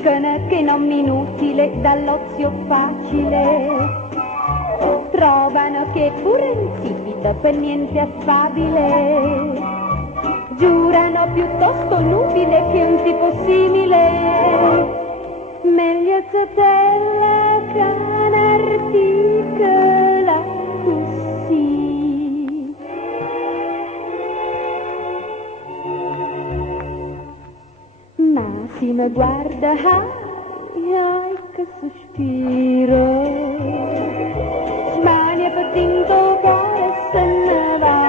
dicono che non inutile dall'ozio facile. Trovano che pure insipida per niente affabile. Giurano piuttosto nubile che un tipo simile. Meglio Zetella che un'articola così. Massimo guarda, ai che sospiro. Smania per tinto cuore se ne va.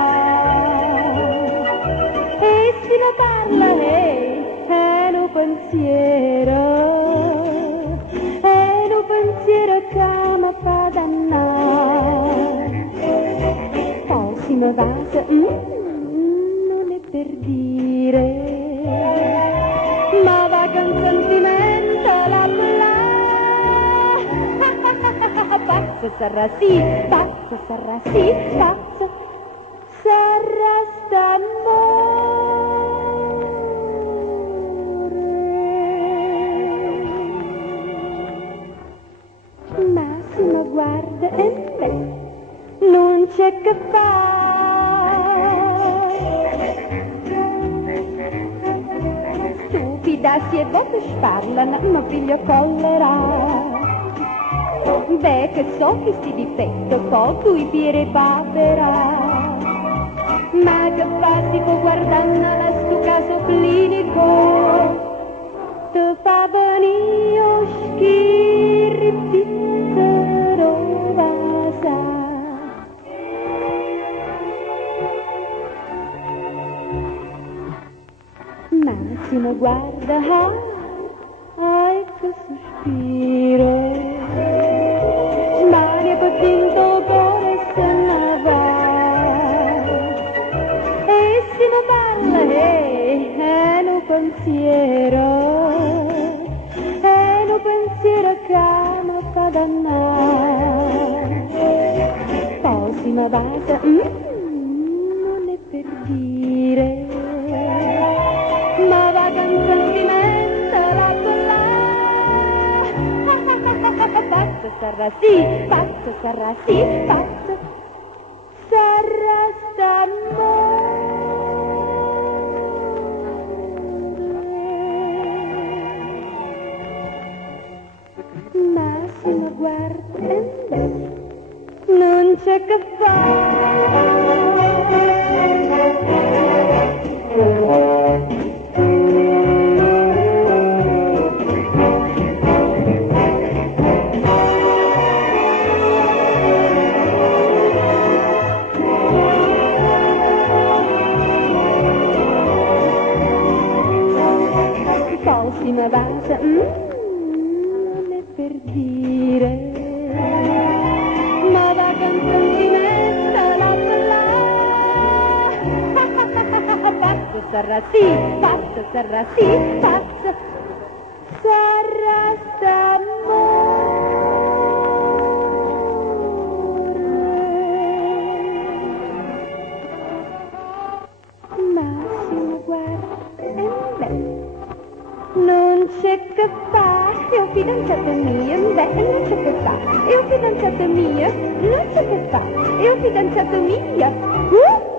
E se ne parla, è un pensiero. Che mi fa dannare. Prossimo vaso, non è per dire, ma va con sentimento la bla. Pazzo sarà sì, pazzo sarà sì, pazzo sarà st'amore. Massimo guarda e beh, non c'è che fare. Stupida si è dopo sparlano, ma figlio collera. Beh, che so che sti difetto, poco i piere papera. Ma che fa si può guardare a sto caso clinico? Tu fa venire schirri. Massimo guarda, ai che sospiro. Smania per tinto cuore se ne va. E se ne parla, è un pensiero. È un pensiero che mi fa dannare. Prossima base, non è per dire, ma va con sentimento la quella. Pazzo sarà sì, pazzo sarà sì, pazzo sarà st'amore. Massimo guarda, non c'è che fare. Prossima base, non è per dire, ma va con sentimento la bella. Pazzo sarà sì, pazzo sarà sì, pazzo sarà st'amore. Massimo guarda, non c'è che fare, è un fidanzato mio, beh, non c'è che fare, è un fidanzato mio, non c'è che fare, è un fidanzato mio.